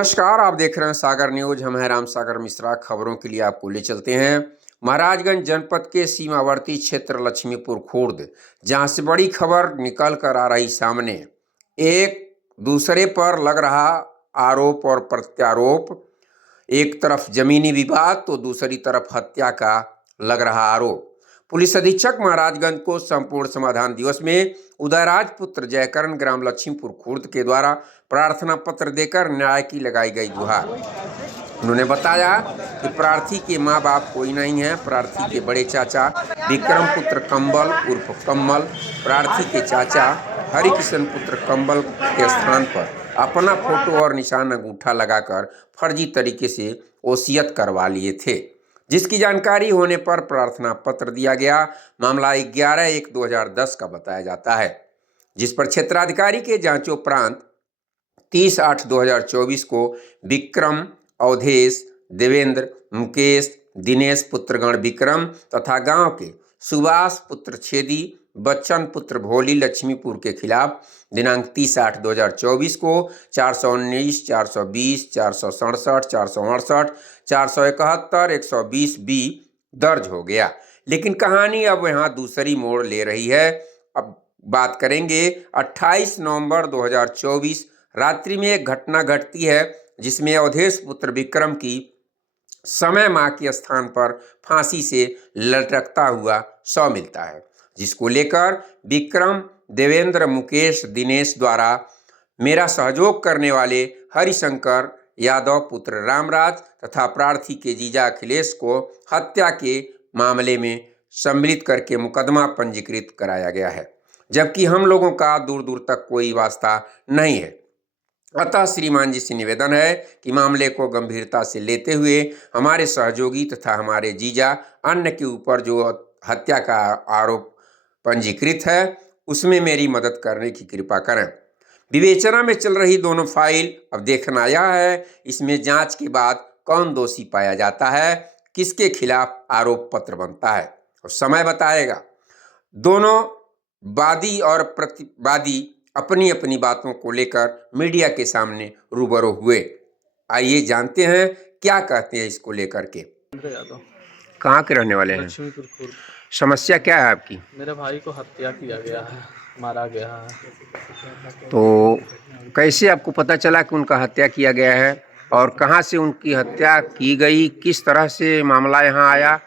नमस्कार, आप देख रहे हैं सागर न्यूज। हम हैं राम सागर मिश्रा। खबरों के लिए आपको ले चलते हैं महाराजगंज जनपद के सीमावर्ती क्षेत्र लक्ष्मीपुर खुर्द, जहां से बड़ी खबर निकल कर आ रही सामने। एक दूसरे पर लग रहा आरोप और प्रत्यारोप। एक तरफ जमीनी विवाद तो दूसरी तरफ हत्या का लग रहा आरोप। पुलिस अधीक्षक महाराजगंज को संपूर्ण समाधान दिवस में उदयराज पुत्र जयकरण ग्राम लक्ष्मीपुर खुर्द के द्वारा प्रार्थना पत्र देकर न्याय की लगाई गई गुहार। उन्होंने बताया कि प्रार्थी के मां बाप कोई नहीं है। प्रार्थी के बड़े चाचा विक्रम पुत्र कंबल उर्फ कम्मल प्रार्थी के चाचा हरिकिशन पुत्र कंबल के स्थान पर अपना फोटो और निशान अंगूठा लगाकर फर्जी तरीके से वसीयत करवा लिए थे, जिसकी जानकारी होने पर प्रार्थना पत्र दिया गया। मामला 11/1/2010 का बताया जाता है, जिस पर क्षेत्राधिकारी के जांचोपरांत 30/8/2024 को विक्रम, अवधेश, देवेंद्र, मुकेश, दिनेश पुत्रगण विक्रम तथा गांव के सुभाष पुत्र छेदी, बच्चन पुत्र भोली लक्ष्मीपुर के खिलाफ दिनांक 30/8/2024 को 419, 420, 467, 468, 471, 120B दर्ज हो गया। लेकिन कहानी अब यहाँ दूसरी मोड़ ले रही है। अब बात करेंगे 28 नवंबर 2024 रात्रि में एक घटना घटती है, जिसमें अवधेश पुत्र विक्रम की समय मां के स्थान पर फांसी से लटकता हुआ शव मिलता है, जिसको लेकर विक्रम, देवेंद्र, मुकेश, दिनेश द्वारा मेरा सहयोग करने वाले हरिशंकर यादव पुत्र रामराज तथा प्रार्थी के जीजा अखिलेश को हत्या के मामले में सम्मिलित करके मुकदमा पंजीकृत कराया गया है, जबकि हम लोगों का दूर दूर तक कोई वास्ता नहीं है। अतः श्रीमान जी से निवेदन है कि मामले को गंभीरता से लेते हुए हमारे सहयोगी तथा हमारे जीजा अन्य के ऊपर जो हत्या का आरोप पंजीकृत है उसमें मेरी मदद करने की कृपा करें। विवेचना में चल रही दोनों फाइल अब देखना यह है, इसमें जांच के बाद कौन दोषी पाया जाता है, किसके खिलाफ आरोप पत्र बनता है और समय बताएगा। दोनों वादी और प्रतिवादी अपनी अपनी बातों को लेकर मीडिया के सामने रूबरू हुए। आइए जानते हैं क्या कहते हैं इसको लेकर के। कहाँ के रहने वाले हैं? लक्ष्मीपुर खुर्द। समस्या क्या है आपकी? मेरे भाई को हत्या किया गया है, मारा गया है। तो कैसे आपको पता चला कि उनका हत्या किया गया है और कहाँ से उनकी हत्या की गई, किस तरह से मामला यहाँ आया,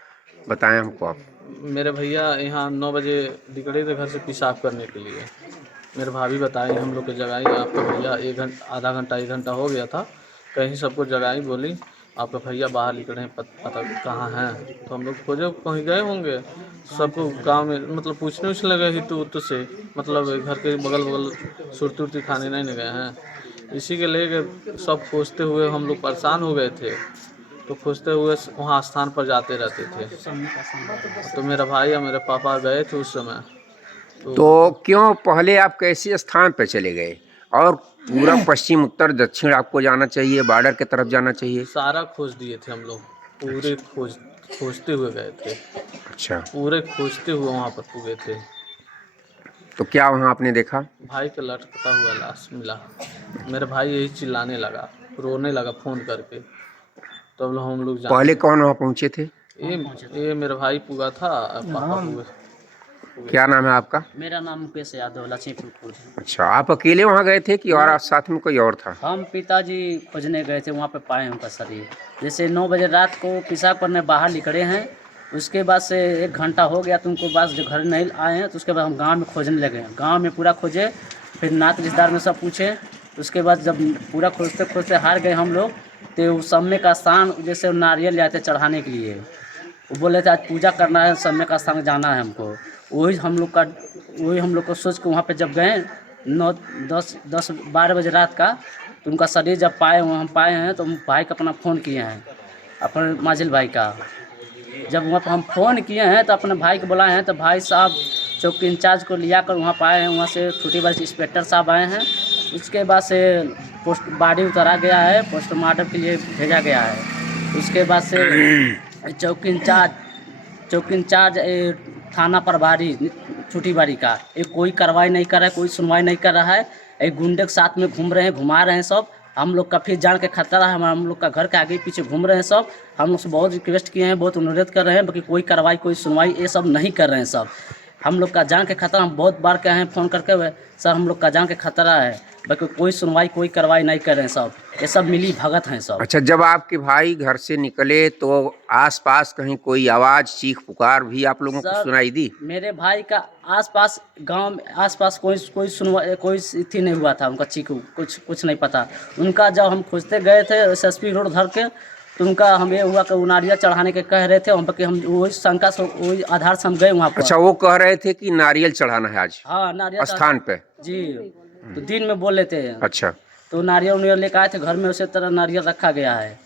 बताएं हमको आप। मेरे भैया यहाँ 9 बजे निकले थे घर से पेशाब करने के लिए। मेरे भाभी बताए हम लोग को जगाई, आपका भैया आधा घंटा 1 घंटा हो गया था, कहीं सबको जगाई, बोली आपका भैया बाहर निकले हैं, पता कहाँ हैं। तो हम लोग खोजे, कहीं गए होंगे। सबको गांव में मतलब पूछने लगे हितू से, मतलब घर के बगल सुरती उरती खाने नहीं गए हैं। इसी के लेके सब खोजते हुए हम लोग परेशान हो गए थे, तो खोजते हुए वहाँ स्थान पर जाते रहते थे। तो मेरा भाई और मेरे पापा गए थे उस समय। तो क्यों पहले आप कैसे स्थान पर चले गए और पूरा पश्चिम उत्तर दक्षिण आपको जाना चाहिए, बॉर्डर की तरफ जाना चाहिए? सारा खोज दिए थे हम लोग, पूरे खोजते हुए गए थे। अच्छा, पूरे खोजते हुए वहाँ पर पुगे थे। तो क्या वहाँ आपने देखा? भाई का लटकता हुआ लाश मिला। मेरा भाई यही चिल्लाने लगा, रोने लगा फ़ोन करके। तब हम लोग पहले कौन वहाँ पहुँचे थे? ये मेरा भाई पुगा था, पापा पुगे। क्या नाम है आपका? मेरा नाम मुकेश यादव, लक्ष्मीपुर खुर्द। अच्छा, आप अकेले वहाँ गए थे कि और साथ में कोई और था? हम पिताजी खोजने गए थे, वहाँ पे पाए उनका शरीर। जैसे 9 बजे रात को पेशाब करने बाहर निकले हैं, उसके बाद से 1 घंटा हो गया, तो उनको बस घर नहीं आए हैं। तो उसके बाद हम गांव में खोजने लगे, गांव में पूरा खोजे, फिर नात रिश्तेदार में सब पूछे। उसके बाद जब पूरा खोजते खोजते हार गए हम लोग, तो समय का स्थान जैसे नारियल जाते चढ़ाने के लिए, वो बोले थे आज पूजा करना है, समय का स्थान जाना है हमको। वही हम लोग को सोच के वहाँ पे जब गए 9-10-12 बजे रात का, तो उनका शरीर जब हम पाए हैं, तो भाई का अपना फ़ोन किए हैं, अपने माजिल भाई का। जब वहाँ पर हम फ़ोन किए हैं तो अपने भाई को बुलाए हैं, तो भाई साहब चौकी इंचार्ज को लिया कर वहाँ पाए हैं। वहाँ से छोटी इंस्पेक्टर साहब आए हैं। उसके बाद से बॉडी उतारा गया है, पोस्टमार्टम के लिए भेजा गया है। उसके बाद से चौकी इंचार्ज थाना प्रभारी छोटी बाड़ी का कोई कार्रवाई नहीं कर रहा है, कोई सुनवाई नहीं कर रहा है। एक गुंडे के साथ में घूम रहे हैं, घुमा रहे हैं सब, हम लोग का फिर जान के खतरा है, हम लोग का घर के आगे पीछे घूम रहे हैं सब। हम लोग से बहुत रिक्वेस्ट किए हैं, बहुत अनुरोध कर रहे हैं, बाकी कोई कार्रवाई कोई सुनवाई ये सब नहीं कर रहे हैं सब। हम लोग का जान के खतरा, हम बहुत बार कहे हैं फ़ोन करके हुए सर हम लोग का जान के खतरा है, बाकी कोई सुनवाई कोई कार्रवाई नहीं कर रहे हैं सब। ये सब मिली भगत हैं सब। अच्छा, जब आपके भाई घर से निकले तो आसपास कहीं कोई आवाज चीख पुकार भी आप लोगों को सर, सुनाई दी? मेरे भाई का आसपास गांव में आसपास कोई सुनवाई कोई थी नहीं हुआ था, उनका चीख कुछ नहीं पता उनका। जब हम खोजते गए थे SSP रोड धर के, तो उनका हमें हुआ कि वो नारियल चढ़ाने के कह रहे थे, हम कि हम वही शंका से वही आधार से हम गए वहाँ पर। अच्छा, वो कह रहे थे कि नारियल चढ़ाना है आज हाँ, नारियल स्थान पे? जी, तो दिन में बोल लेते हैं। अच्छा, तो नारियल उनियल लेकर आए थे घर में, उसी तरह नारियल रखा गया है।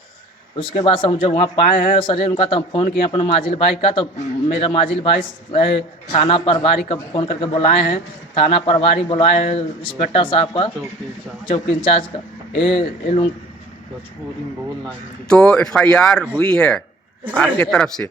उसके बाद हम जब वहाँ पाए हैं सर उनका, तो हम फ़ोन किए अपने माजिल भाई का, तो मेरा माजिल भाई थाना प्रभारी का फ़ोन करके बुलाए हैं। थाना प्रभारी बुलाए हैं इंस्पेक्टर साहब का, चौकी इंचार्ज का। ये लोग तो FIR हुई है आपके तरफ से?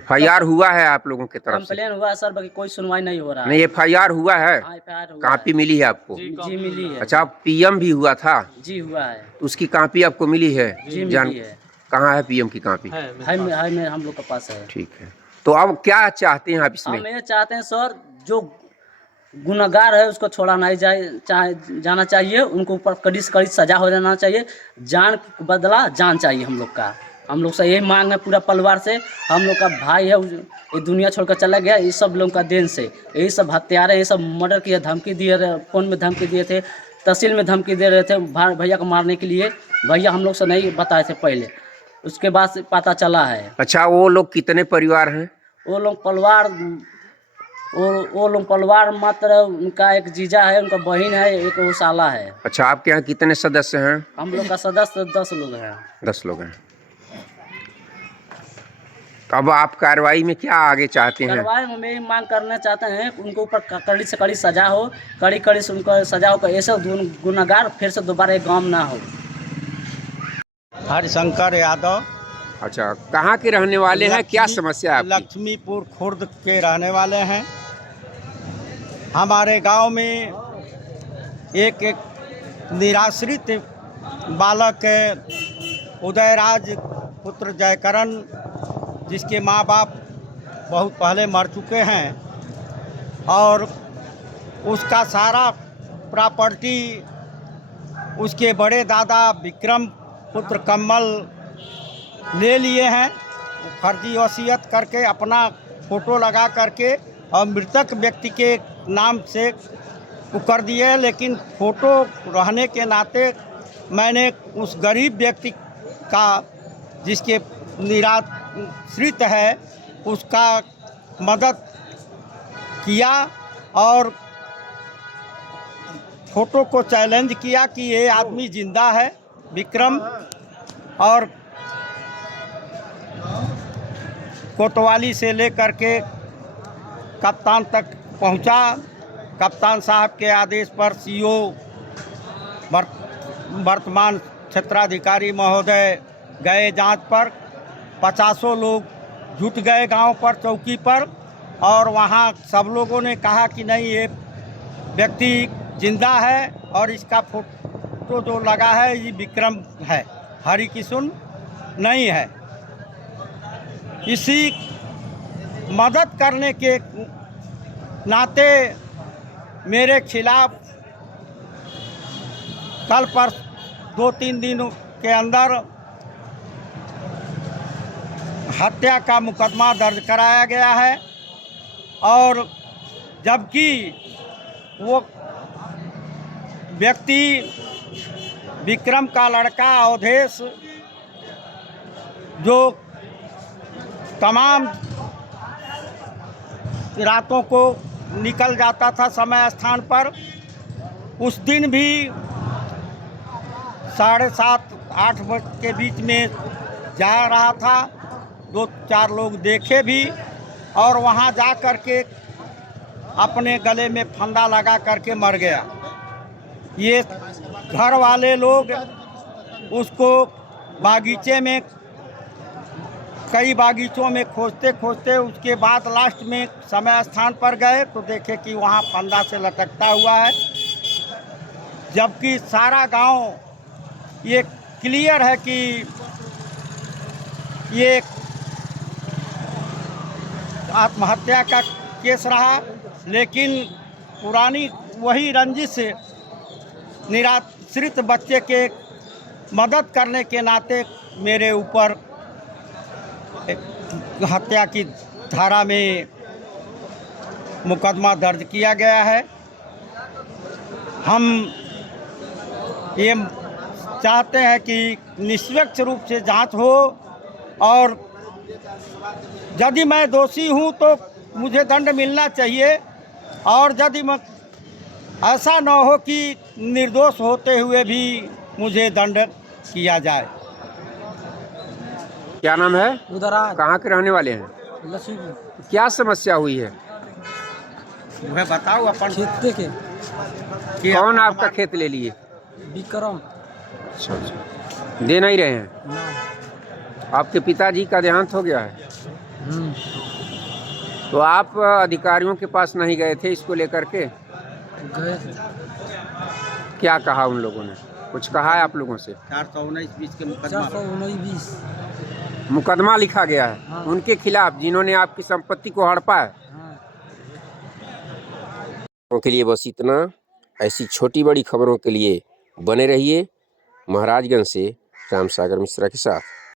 FIR हुआ है आप लोगों की तरफ से? कंप्लेन हुआ है सर, बाकी कोई सुनवाई नहीं हो रहा है। नहीं, FIR हुआ है? हाँ, FIR हुआ कॉपी मिली है आपको? जी मिली है। अच्छा, PM भी हुआ था? जी हुआ है। उसकी कॉपी आपको मिली है? जी मिली है। कहाँ है PM की कॉपी? हम लोग के पास है। ठीक है, तो अब क्या चाहते हैं आप इसमें? हम ये चाहते हैं सर, जो गुनहगार है उसको छोड़ा नहीं जाना चाहिए, उनको ऊपर कड़ी से कड़ी सजा हो जाना चाहिए। जान के बदला जान चाहिए हम लोग का। हम लोग से यही मांग है पूरा परिवार से। हम लोग का भाई है ये दुनिया छोड़कर चला गया, ये सब लोगों का देन से। यही सब हत्यारे, ये सब मर्डर किए, धमकी दिए रहे, फ़ोन में धमकी दिए थे, तहसील में धमकी दे रहे थे भैया को मारने के लिए। भैया हम लोग से नहीं बताए थे पहले, उसके बाद से पता चला है। अच्छा, वो लोग कितने परिवार हैं? वो लोग परिवार मात्र उनका एक जीजा है, उनका बहन है, एक वो साला है। अच्छा, आपके यहाँ कितने सदस्य हैं? हम लोग का सदस्य 10 लोग हैं। 10 लोग हैं। अब आप कार्रवाई में क्या आगे चाहते हैं? कार्रवाई में यही मांग करना चाहते हैं, उनको ऊपर कड़ी से कड़ी सजा हो, कड़ी से उनको सजा हो, ऐसे गुनहगार फिर से दोबारा गाँव ना हो। हरिशंकर यादव। अच्छा, कहाँ के रहने वाले हैं? क्या समस्या है आपकी? लक्ष्मीपुर खुर्द के रहने वाले हैं। हमारे गांव में एक निराश्रित बालक है, उदयराज पुत्र जयकरण, जिसके माँ बाप बहुत पहले मर चुके हैं, और उसका सारा प्रॉपर्टी उसके बड़े दादा विक्रम पुत्र कमल ले लिए हैं। फर्जी वसीयत करके अपना फ़ोटो लगा करके और मृतक व्यक्ति के नाम से वो कर दिए। लेकिन फ़ोटो रहने के नाते मैंने उस गरीब व्यक्ति का, जिसके निराश्रित है, उसका मदद किया और फ़ोटो को चैलेंज किया कि ये आदमी जिंदा है विक्रम, और कोतवाली से लेकर के कप्तान तक पहुंचा। कप्तान साहब के आदेश पर CO वर्तमान क्षेत्राधिकारी महोदय गए जांच पर। 50 लोग जुट गए गांव पर, चौकी पर, और वहां सब लोगों ने कहा कि नहीं, ये व्यक्ति जिंदा है और इसका फोटो जो लगा है ये विक्रम है, हरि किशन नहीं है। इसी मदद करने के नाते मेरे खिलाफ कल पर 2-3 दिनों के अंदर हत्या का मुकदमा दर्ज कराया गया है, और जबकि वो व्यक्ति विक्रम का लड़का अवधेश, जो तमाम रातों को निकल जाता था समय स्थान पर, उस दिन भी 7:30-8 बजे के बीच में जा रहा था। 2-4 लोग देखे भी, और वहां जा कर के अपने गले में फंदा लगा करके मर गया। ये घर वाले लोग उसको बागीचे में, कई बागीचों में खोजते खोजते उसके बाद लास्ट में समय स्थान पर गए तो देखे कि वहाँ फंदा से लटकता हुआ है। जबकि सारा गांव ये क्लियर है कि ये आत्महत्या का केस रहा, लेकिन पुरानी वही रंजिश से निराश्रित बच्चे के मदद करने के नाते मेरे ऊपर हत्या की धारा में मुकदमा दर्ज किया गया है। हम ये चाहते हैं कि निष्पक्ष रूप से जांच हो और यदि मैं दोषी हूं तो मुझे दंड मिलना चाहिए, और यदि मैं ऐसा न हो कि निर्दोष होते हुए भी मुझे दंड किया जाए। क्या नाम है? उदराज कहाँ के रहने वाले हैं? लक्ष्मीपुर क्या समस्या हुई है? वह बताओ अपन खेते के कि कौन आपका खेत ले लिए? विक्रम दे नहीं रहे हैं? ना। आपके पिताजी का देहांत हो गया है, तो आप अधिकारियों के पास नहीं गए थे इसको लेकर के? गए थे। क्या कहा उन लोगों ने? कुछ कहा है आप लोगों से? 419-20 के मुकदमा 419-20 मुकदमा लिखा गया है हाँ। उनके खिलाफ जिन्होंने आपकी संपत्ति को हड़पा है। हाँ। के लिए बस इतना। ऐसी छोटी बड़ी खबरों के लिए बने रहिए। महाराजगंज से राम सागर मिश्रा के साथ।